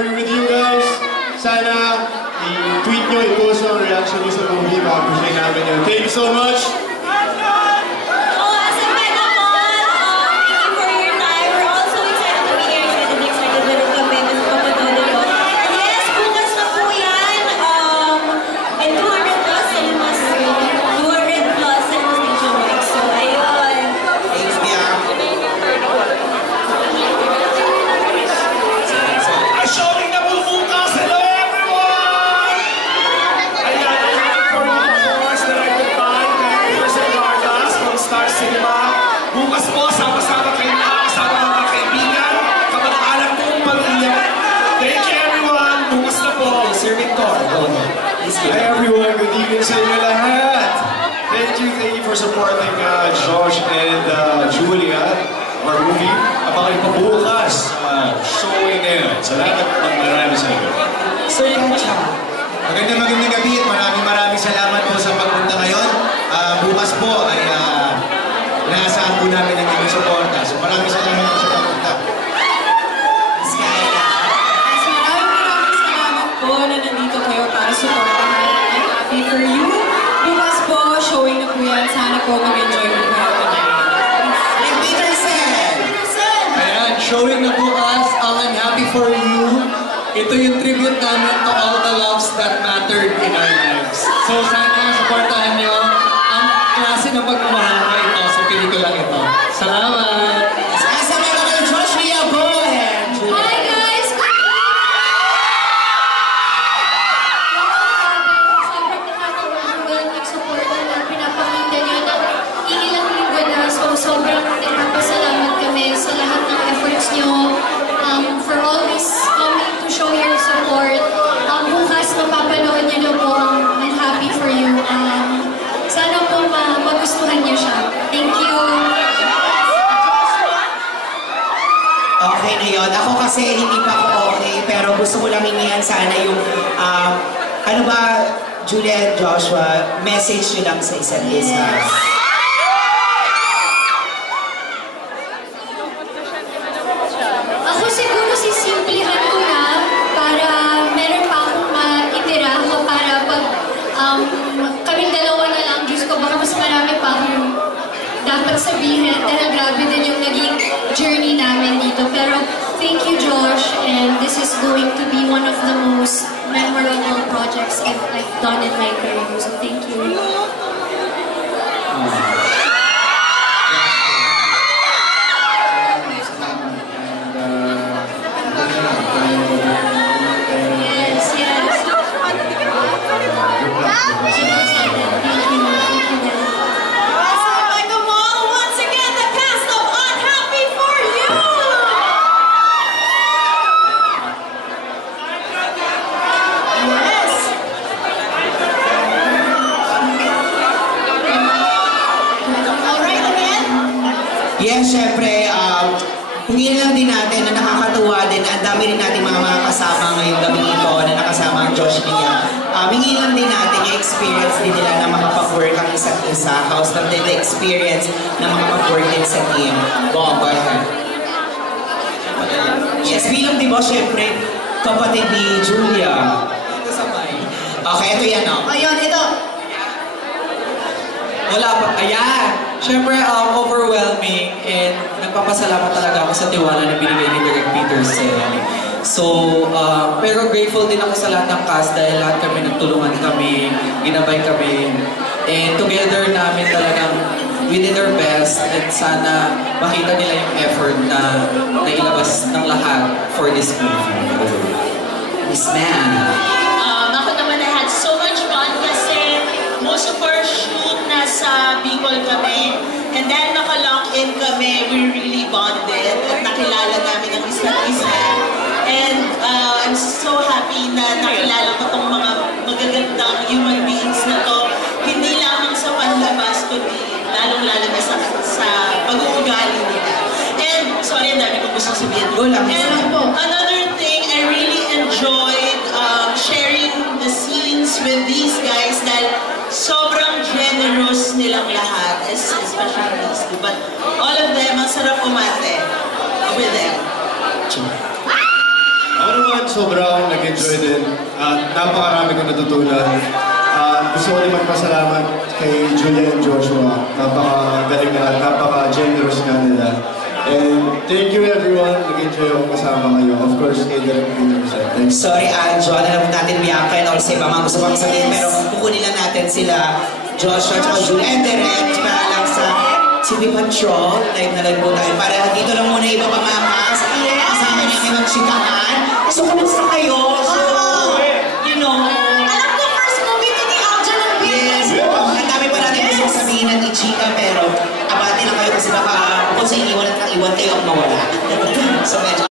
agree with you guys. Sana i-tweet nyo, i-post nyo ang reaction nyo sa movie. Maka-appreciate namin yun. Thank you so much. Hi everyone, good evening sa inyo lahat. Thank you for supporting Josh and Julia, our movie. Abangan pa bukas showing na yun. Salamat ng marami sa inyo. Sir Kacha. Magandang gabi at maraming salamat po sa pagpunta ngayon. Bukas po ay inaasahan po namin ang inyong suporta. So maraming salamat po sa pagpunta. Skyla. Maraming salamat po na nandito kayo para suportahan. Happy for you. Bukas po, showing na po yan. Sana po mag-enjoy po kayo tonight. Like Peterson! Ayan, showing na bukas ang I'm Happy For You. Ito yung tribute namin to all the loves that mattered in our lives. So sana supportahan nyo ang klase ng pagmamahal na ito sa pelikulang ito. Salamat! Kasama naman ng Joshua Bowen! Hi guys! Sobrang nakaka-overwhelming support na pinapakita nyo na ilang linggo na. So sobrang nagpapasalamat kami sa lahat ng efforts nyo. For always coming to show your support. Bukas mapapanood nyo na po ang I'm Happy For You. Sana po magustuhan nyo siya. Thank you! Okay na yun. Ako kasi hindi pa ako okay, pero gusto ko lang hinihan sana yung, ano ba, Julia and Joshua, message nyo lang sa isa't isa. Ako siguro sisimplihan ko na para meron pa akong maitira ko para pag kaming dalawa na lang, Diyos ko, baka mas marami pa akong dapat sabihin dahil grabe din yung naging journey namin dito. Pero thank you, Josh, and this is going to be one of the most memorable projects I've done in my career. So thank you. Yes, yes. Yes, syempre, hingin lang din natin na nakakatuwa din. Ang dami rin natin mga kasama ngayong gabi ito na nakasama ang Josh niya. Hingin lang din natin yung experience din nila na makapag-work ang isa't isa. How's the experience na makapag-work din sa team? Go ahead. Yes, bilang di ba, syempre, kapatid ni Julia. Okay, ito yan, o. Ayun, ito. Wala pa. Ayan! Siyempre, overwhelming and nagpapasalamat talaga ako sa tiwala na binigay ni Direk Peterson. So, pero grateful din ako sa lahat ng cast dahil lahat kami nagtulungan kami, ginabay kami. And together namin talagang we did our best and sana makita nila yung effort na nailabas ng lahat for this movie. Miss Man. Ako naman, I had so much fun kasi most of our shoot nasa Bicol kami. And then naka-lock in kami, we really bonded at nakilala namin ang isa't isa. And I'm so happy na nakilala ko tong mga magagandang human beings na to. Hindi lamang sa panlabas, kundi lalong-lalo na sa pag-uugali nila. And, sorry, ang dami kong gusto sabihin. And another thing, I really enjoyed sharing the scenes with these guys dahil sobrang generous nilang lahat, especially these two. But all of them, ang sarap umate with them. Ano naman sobrang nag-enjoy din. Napakarami ko natutunan. Gusto ko din magpasalamat kay Julia and Joshua. Napakagaling na, napaka-generous nga nila. And thank you everyone. Nag-enjoy ako kasama kayo. Of course, kay Derek Peters. Thanks. Sorry, Anjo. Alam natin Bianca and also iba mga gusto pang sabihin. Pero kukunin lang natin sila, Joshua at Julia and Derek para lang sa TV Patrol. Live na live po tayo. Para dito lang muna iba pa mga cast. Kasama niya kayo magsikahan. So, kumusta kayo? So, you know, Alam ko, first movie ko ni Alja ng yes. Ang dami pa natin gusto sabihin at i-chika, pero abati lang kayo kasi baka kung sa iniwan at nang iwan kayo ang mawala. So, medyo